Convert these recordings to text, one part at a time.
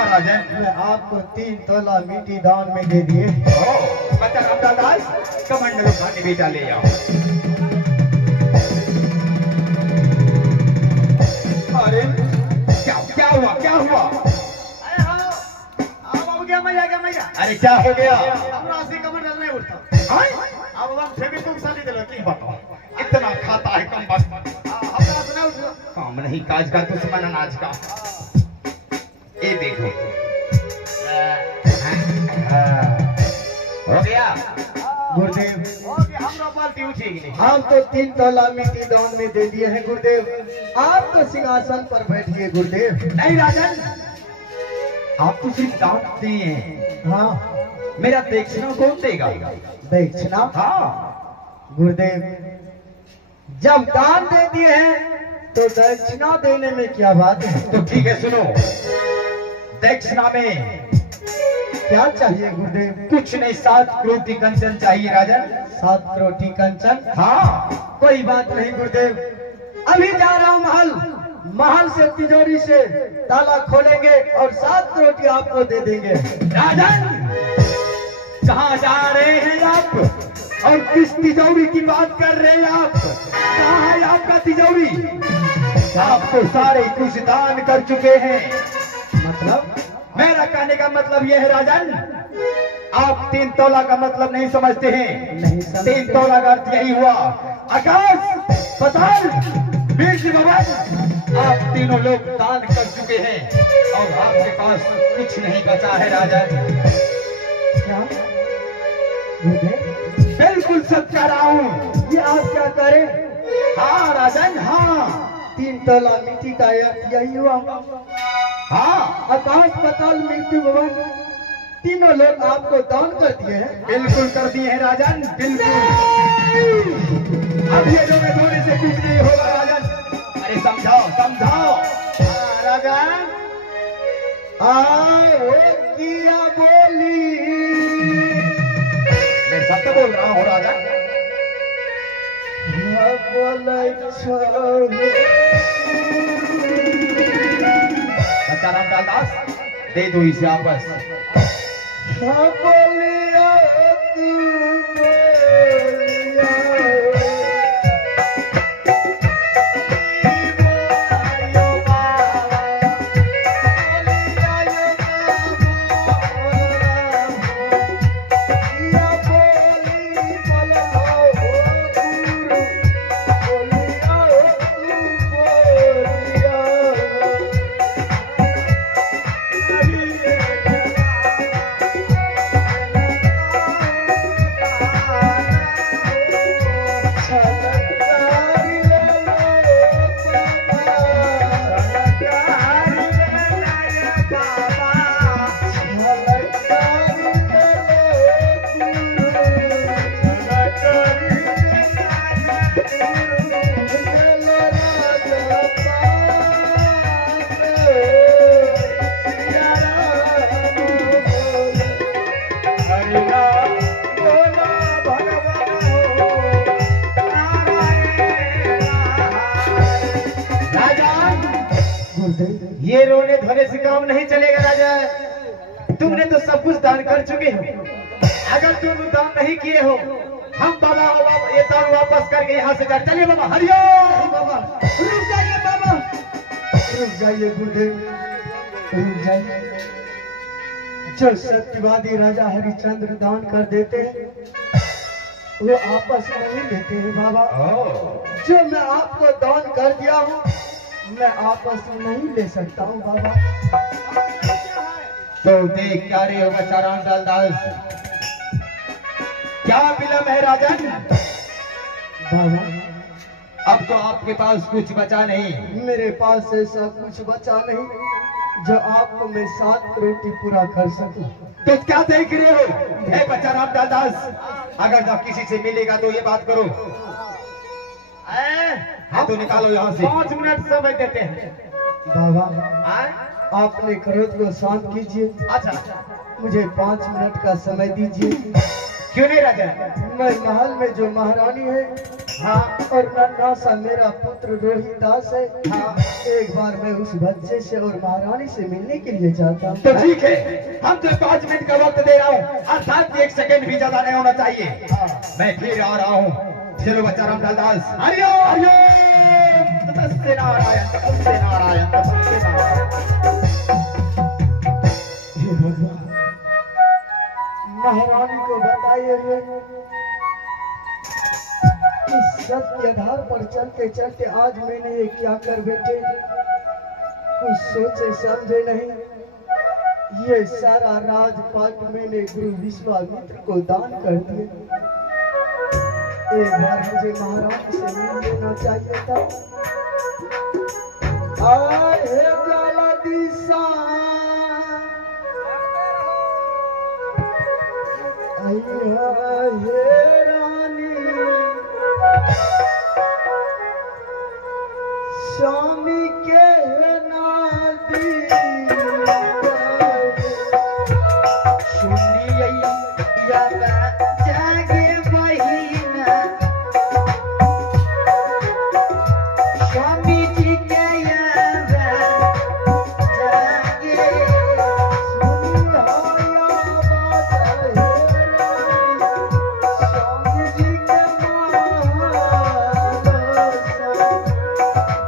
हाँ राजन, मैं आपको 3 तोला मीठी दान में दे दिए। बच्चा रामदास कमंडल खाने बेटा ले आओ। अरे क्या क्या हुआ, क्या हुआ? अरे हाँ, अब गया मैया। अरे क्या हो गया? हमरा से कमंडल नहीं उठता। हाँ? अब हम फेवी तुम साली दिलो की बताओ, इतना खाता है कम बस। हमरा से नहीं उठता। काम नहीं काज का दुश्मन अनाज का। ये देखो, हो गया गुरुदेव, हमरा पार्टी उठेगी। हम तो 3 तोला मीठी दान में दे दिए हैं गुरुदेव। आप तो सिंहासन पर बैठिए गुरुदेव। नहीं राजन, आप तो सिर्फ दान दिए हैं। हाँ, मेरा दक्षिणा कौन देगा? दक्षिणा? हाँ गुरुदेव, जब दान दे दिए हैं तो दक्षिणा देने में क्या बात है? तो ठीक है, सुनो, दक्षिणा में क्या चाहिए गुरुदेव? कुछ नहीं, 7 रोटी कंचन चाहिए राजन। 7 रोटी कंचन? हाँ कोई बात नहीं गुरुदेव, अभी जा रहा हूँ महल से तिजोरी से ताला खोलेंगे और 7 रोटी आपको दे देंगे। राजन, कहाँ जा रहे हैं आप और किस तिजोरी की बात कर रहे हैं आप? कहाँ है आपका तिजोरी? आप तो सारे कुछ दान कर चुके हैं। मतलब? मेरा कहने का मतलब यह है राजन, आप 3 तोला का मतलब नहीं समझते हैं। नहीं समझते। 3 तोला का अर्थ यही हुआ, आकाश, पाताल, बीज भवन, आप तीनों लोग दान कर चुके हैं और आपके पास कुछ नहीं बचा है राजन। क्या गुरुदेव? बिल्कुल सच कह रहा हूँ। ये आप क्या करें? हाँ राजन, हाँ 3 तोला मिट्टी का अर्थ यही हुआ। हाँ, आकाश, पाताल, मृत्यु भवन, तीनों लोग आपको दान कर दिए हैं। बिल्कुल कर दिए हैं राजन, बिल्कुल। अब ये धोने से कुछ नहीं होगा राजन। अरे समझाओ समझाओ। राजन, आओ किया बोली। मैं सत्य बोल रहा हूँ राजन। बच्चा रामलाल दास, दे दो इसे आपस। बोलिया तू बोलिया। ये रोने धोने से काम नहीं चलेगा राजा। तुमने तो सब कुछ दान कर चुके हो। अगर तुम दान नहीं किए हो, हम बाबा ये दान वापस करके यहाँ से जाए। चलिए बाबा, हरिओम। बाबा रुक जाइए, बाबा रुक जाइए गुरुदेव, रुक जाइए। जो सत्यवादी राजा हरिश्चंद्र दान कर देते हैं वो आपस में नहीं लेते हैं बाबा। जो मैं आपको दान कर दिया हूँ मैं आपस में नहीं ले सकता हूँ बाबा। तो देख क्या रहे हो बच्चा रामलाल दास, क्या विलंब है राजन? बाबा अब तो आपके पास कुछ बचा नहीं। मेरे पास ऐसा कुछ बचा नहीं जो आपको मैं 7 रोटी पूरा कर सकूं। तो क्या देख रहे हो? ए बच्चा रामलाल दास, अगर जब किसी से मिलेगा तो ये बात करो। हाँ तो निकालो यहाँ से। 5 मिनट समय देते हैं बाबा। आपने क्रोध को शांत कीजिए। अच्छा, मुझे 5 मिनट का समय दीजिए। क्यों नहीं राजा? मैं महल में जो महारानी है हाँ और नन्हा सा मेरा पुत्र रोहिदास है। हाँ। एक बार मैं उस बच्चे से और महारानी से मिलने के लिए चाहता हूँ। तो ठीक है, हम तो 5 मिनट का वक्त दे रहा हूँ, अर्थात 1 सेकंड भी ज्यादा नहीं होना चाहिए। मैं फिर आ रहा हूँ। चलो बच्चा रामलाल दास, हरिओम हरिओम, नमस्ते नारायण, नमस्ते नारायण, नमस्ते नारायण। हे भगवान, महारानी को बताइए हुए इस सत्य आधार पर चलते चलते आज मैंने ये क्या कर बैठे, कुछ सोचे समझे नहीं। ये सारा राजपाट मैंने गुरु विश्वामित्र को दान कर दिया। एक बार मुझे महारानी से मिल लेना चाहिए था। आए जल्दी सा हे रानी स्वामी के नादी सुनिए या जागे बहिना, स्वामी जी के याद जागे।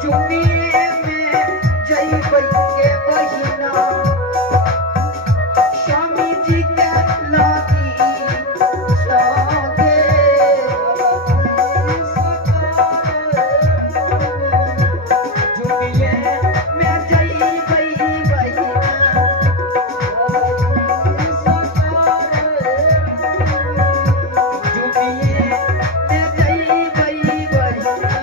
चुनिए में जय के बहिना, स्वामी जी के लागी जागे। चुनिए में जय बहिना, चुनिए में जय बहिना।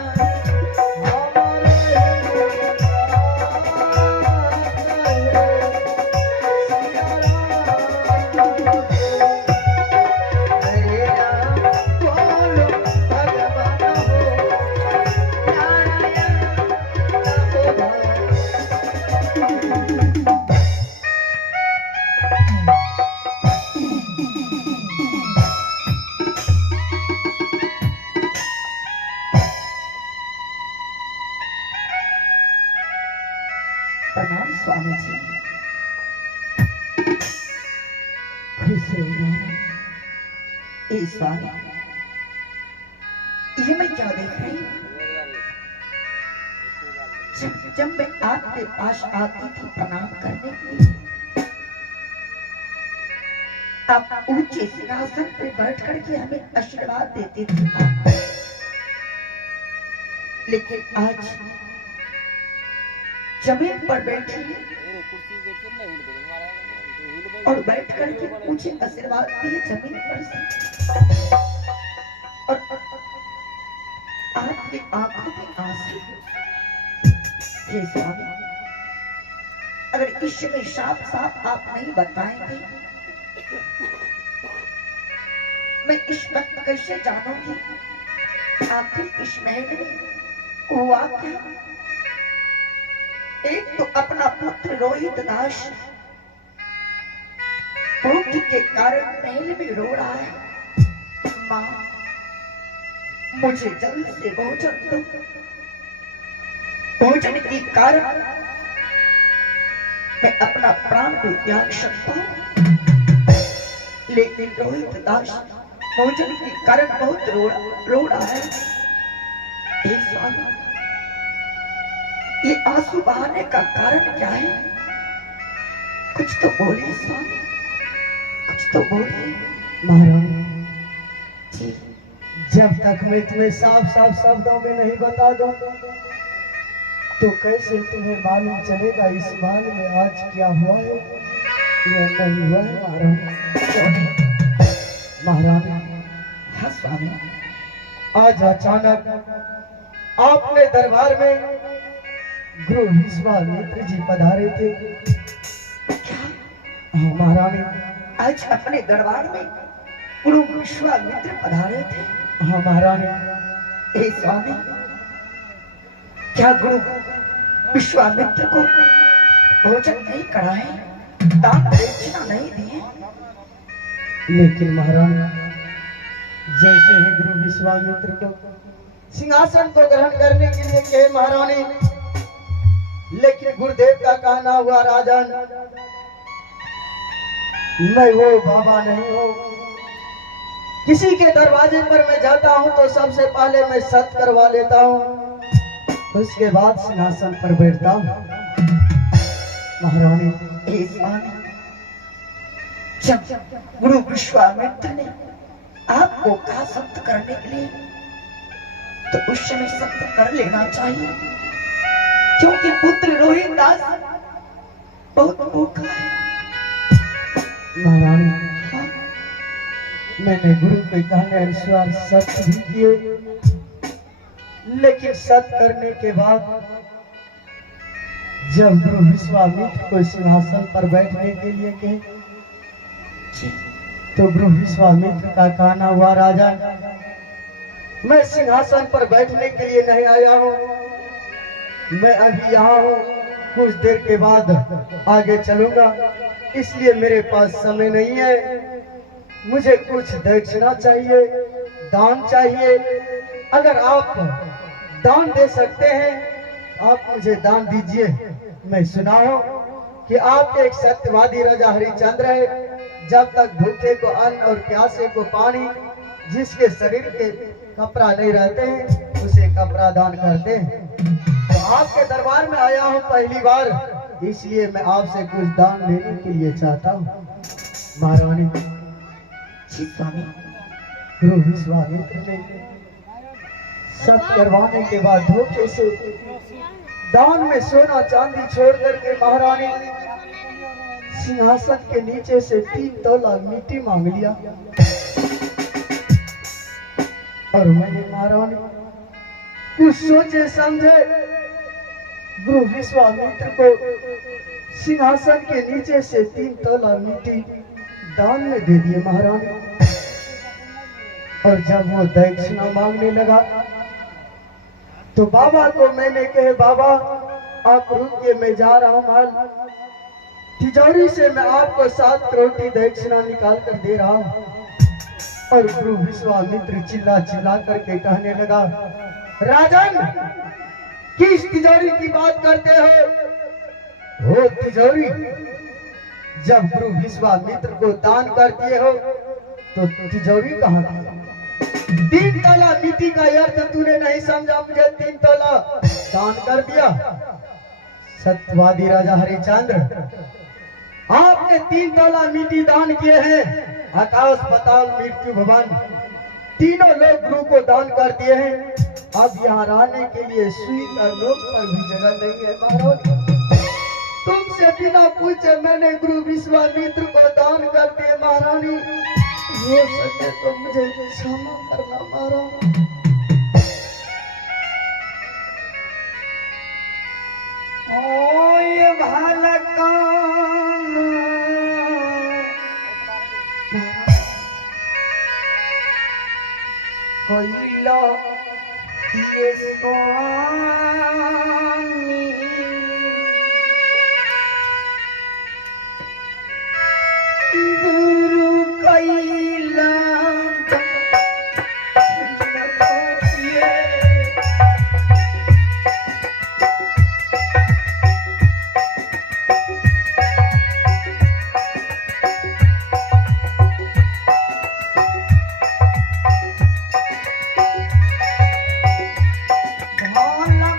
हरे राम बोलो भगवान हो, नारायण नमो। प्रणाम स्वामी जी। खुश रहना। ए स्वामी, ये मैं क्या देख रही हूँ? जब मैं आपके पास आती थी प्रणाम करने के लिए, आप ऊंचे सिंहासन पर बैठ करके हमें आशीर्वाद देते थे। लेकिन आज जमीन पर बैठी और बैठ करके मुझे आशीर्वाद दिए जमीन पर से। और आपकी आंखों में आंसू। हे स्वामी, अगर इस समय साफ साफ आप नहीं बताएंगे, मैं इस वक्त कैसे जानूंगी आखिर इस महल में हुआ क्या? एक तो अपना पुत्र रोहित दास भूख के कारण महल में रो रहा है। माँ, मुझे जल्द से भोजन दो। भोजन के कारण मैं अपना प्राण को त्याग सकता हूँ, लेकिन रोहित दास भोजन के कारण बहुत रो रहा है। हे स्वामी, ये आंसू बहाने का कारण क्या है? कुछ तो बोलिए स्वामी, कुछ तो बोलिए। महारानी, जी, जब तक मैं तुम्हें साफ साफ शब्दों में नहीं बता दूं, तो कैसे तुम्हें मालूम चलेगा इस माल में आज क्या हुआ है या नहीं हुआ है? महारानी, महारानी, हाँ स्वामी। आज अचानक आपने दरबार में गुरु विश्वामित्र जी पधारे थे। क्या हाँ महारानी, आज अपने दरबार में गुरु विश्वामित्र पधारे थे? हाँ महारानी। हे स्वामी, क्या गुरु विश्वामित्र को भोजन नहीं कराए, दान दक्षिणा नहीं दिए? लेकिन महारानी, जैसे ही गुरु विश्वामित्र को सिंहासन को ग्रहण करने के लिए कहे महारानी, लेकिन गुरुदेव का कहना हुआ राजन, मैं वो बाबा नहीं हूँ। किसी के दरवाजे पर मैं जाता हूँ तो सबसे पहले मैं सत करवा लेता हूँ, उसके बाद सिंहासन पर बैठता हूँ। महारानी, जब गुरु विश्वामित्र ने आपको कहा सत्य करने के लिए, तो उस समय सत्य कर लेना चाहिए, क्योंकि पुत्र रोहित दास बहुत भूखा है। महारानी, मैंने गुरु के कहने अनुसार सत्य भी किए, लेकिन सत्य करने के बाद जब गुरु विश्वामित्र को सिंहासन पर बैठने के लिए कहे, तो गुरु विश्वामित्र का कहना हुआ राजा, मैं सिंहासन पर बैठने के लिए नहीं आया हूँ, मैं अभी यहाँ हूँ, कुछ देर के बाद आगे चलूंगा, इसलिए मेरे पास समय नहीं है। मुझे कुछ दक्षिणा चाहिए, दान चाहिए। अगर आप दान दे सकते हैं, आप मुझे दान दीजिए। मैं सुना हूं कि आप एक सत्यवादी राजा हरिश्चंद्र है, जब तक भूखे को अन्न और प्यासे को पानी, जिसके शरीर के कपड़ा नहीं रहते हैं उसे कपड़ा दान करते हैं। तो आपके दरबार में आया हूँ पहली बार, इसलिए मैं आपसे कुछ दान लेने के लिए चाहता हूँ। महारानी, स्वामी, गुरु विश्वामित्र ने सत्य करवाने के बाद धोखे से दान में सोना चांदी छोड़ करके महारानी सिंहासन के नीचे से 3 तोला मिट्टी मांग लिया। और मैंने महारानी कुछ सोचे समझे गुरु विश्वामित्र को सिंहासन के नीचे से 3 तोला मिट्टी दान में दे दिए महारानी। और जब वो दक्षिणा मांगने लगा तो बाबा को मैंने कहे, बाबा आप रुकिए, मैं जा रहा हूँ माल, तिजोरी से मैं आपको 7 करोड़ की दक्षिणा निकाल कर दे रहा हूँ। और गुरु विश्वामित्र चिल्ला चिल्ला करके कहने लगा, राजन, किस तिजोरी की बात करते हो? वो तिजोरी जब गुरु विश्वामित्र को दान कर दिए हो तो तिजोरी कहाँ गई? 3 तोला मिट्टी का अर्थ तूने नहीं समझा, मुझे 3 तोला दान कर दिया। सत्यवादी राजा हरिश्चंद्र, आपने 3 तोला मिट्टी दान किए हैं, आकाश पाताल मृत्यु भवन तीनों लोग गुरु को दान कर दिए हैं। अब यहाँ रहने के लिए सुई और लोक पर भी जगह नहीं है। महाराज, तुमसे बिना पूछे मैंने गुरु विश्वामित्र को दान कर दिए। महारानी, हो सके तो मुझे क्षमा करना महाराज। ओ ये भला काम कोई लो ये स्वामी, गुरु कैला भला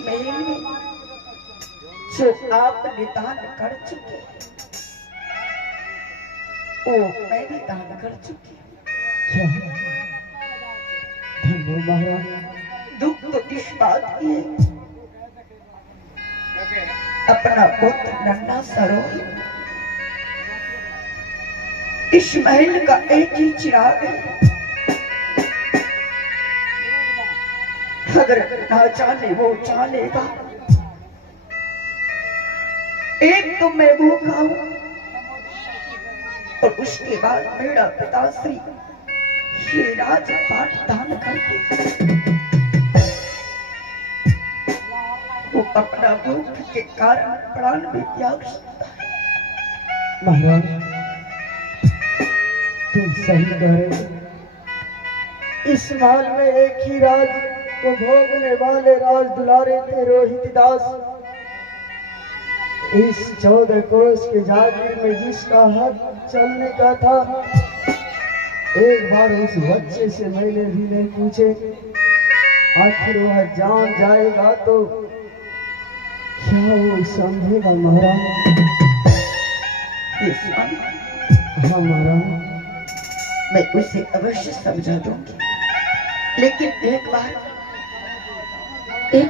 महल में जो आपने दान कर चुके वो मैं भी दान कर चुकी हूँ। क्या धन्य महाराज। दुख तो इस बात की है अपना पुत्र नन्हा सा रोहित इस महल का एक ही चिराग है। अगर ना चाहे वो चालेगा। एक तो मैं भूखा हूं और उसके बाद मेरा पिताश्री ये राजपाट दान करके वो अपना भूख के कारण प्राण भी त्याग सकता है। महाराज तुम सही कह रहे हो। इस महल में एक ही राज को भोगने वाले राज दुलारे थे रोहित दास। इस 14 कोस के जागीर में जिसका हक चलने का था, एक बार उस बच्चे से मैंने भी नहीं पूछे। आखिर वह जान जाएगा तो क्या वो समझेगा महाराज? हाँ महाराज, मैं उसे अवश्य समझा दूंगी, लेकिन एक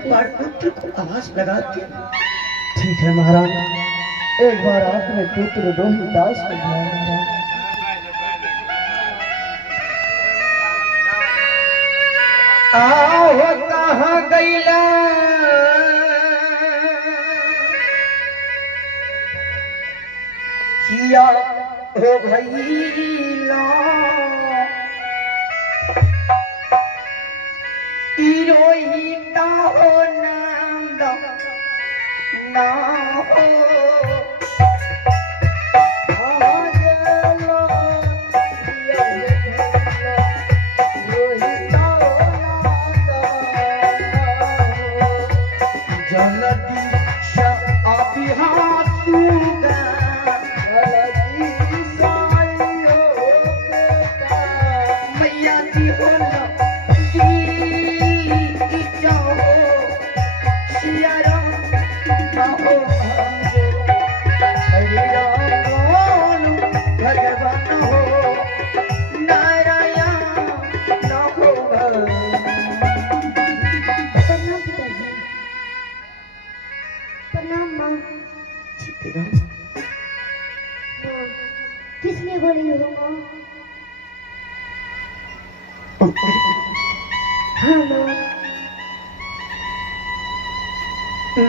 बार पुत्र को आवाज लगाती हूँ। ठीक है महाराज, एक बार आपने पुत्र रोहित दास को बुलाया महाराज। आओ कहाँ गईला किया हो भैला रोहिता हो नंद ना हो किस लिए बोली हो माँ? हाँ माँ।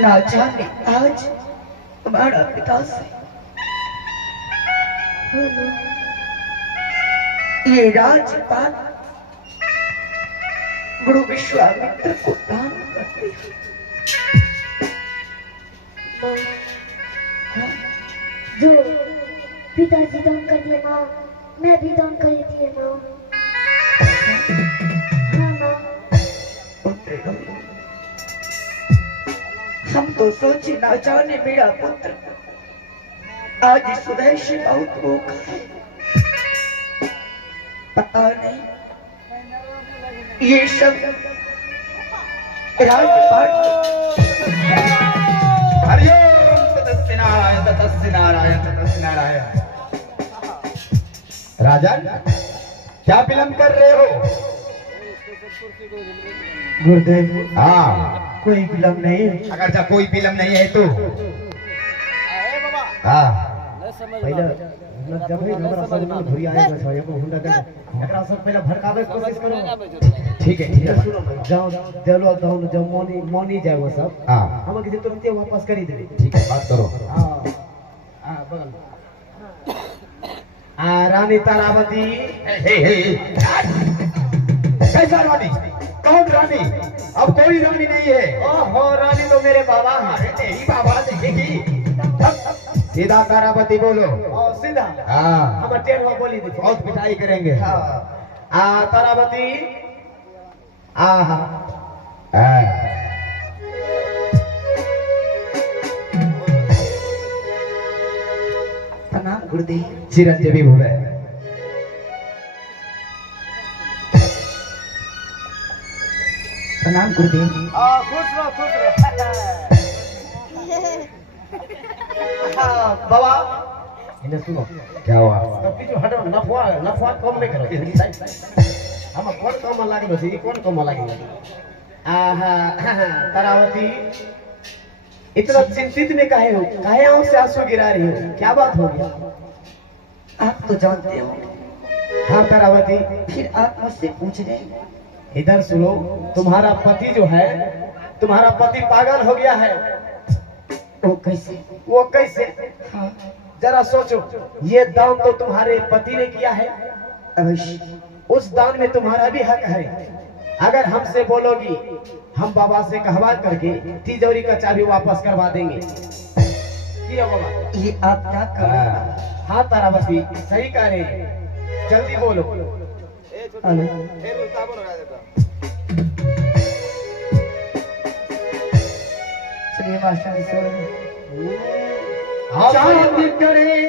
ना जाने आज हमारा पिता से हाँ माँ। ये राजपाट गुरु विश्वामित्र को दान करते हैं। माँ, हाँ, जो पिताजी दान कर दिए माँ, मैं भी दान कर देती है माँ। हाँ माँ। पुत्र रो। हम तो सोचे ना जाने मेरा पुत्र आज सुबह से बहुत भूखा है। पता नहीं ये सब राजपाट हरिओम ततस्ते नारायण ततस्ते नारायण ततस्ते नारायण। राजन, क्या विलंब कर रहे हो? गुरुदेव, हाँ, कोई विलंब नहीं है। अगर जब कोई विलंब नहीं है तो हाँ पहले मतलब जब भी हमरा सब में घुरी आएगा छ एगो हुंडा दे एकरा सब पहले भड़कावे के कोशिश करो। ठीक है ठीक है। सुनो जाओ देलो दाउन जब मोनी जाए वो सब हाँ हम किसी तुरंत वापस कर ही देबे। ठीक है, बात करो। हां बगल रानी तारावती। कैसा रानी? कौन रानी? अब कोई रानी नहीं है। ओहो, रानी तो मेरे बाबा हैं। अरे तेरी बाबा देखेगी। सीधा तारावती बोलो। और सीधा हाँ, हम टेढ़ हो बोली दे। बहुत पिटाई करेंगे। हां तारावती। हाँ प्रणाम गुरुदेव। चिरंजीवी भोले। प्रणाम गुरुदेव। खुश रहो खुश रहो। हाँ बाबा इन्हें सुनो क्या हुआ तब की जो हटो नफवा नफवा कम नहीं करो हम कौन कम लागलो छी कौन कम लागलो आहा तारावती इतना चिंतित में काहे हो काहे आंख से आंसू गिरा रही हो क्या बात हो गया आप तो जानते हो, हाँ तारावती फिर आप मुझसे पूछ रहे हैं। इधर सुनो तुम्हारा पति जो है तुम्हारा पति पागल हो गया है वो कैसे? वो कैसे हाँ जरा सोचो ये दान तो तुम्हारे पति ने किया है अवश्य। उस दान में तुम्हारा भी हक है अगर हमसे बोलोगी हम बाबा से कहवा करके तिजोरी का चाबी वापस करवा देंगे किया बाबा ये आप क्या कर रहे हैं? हाँ तारावती सही कह रहे हैं जल्दी बोलो हेलो चलिए मास्टर जी, हाँ चांद करे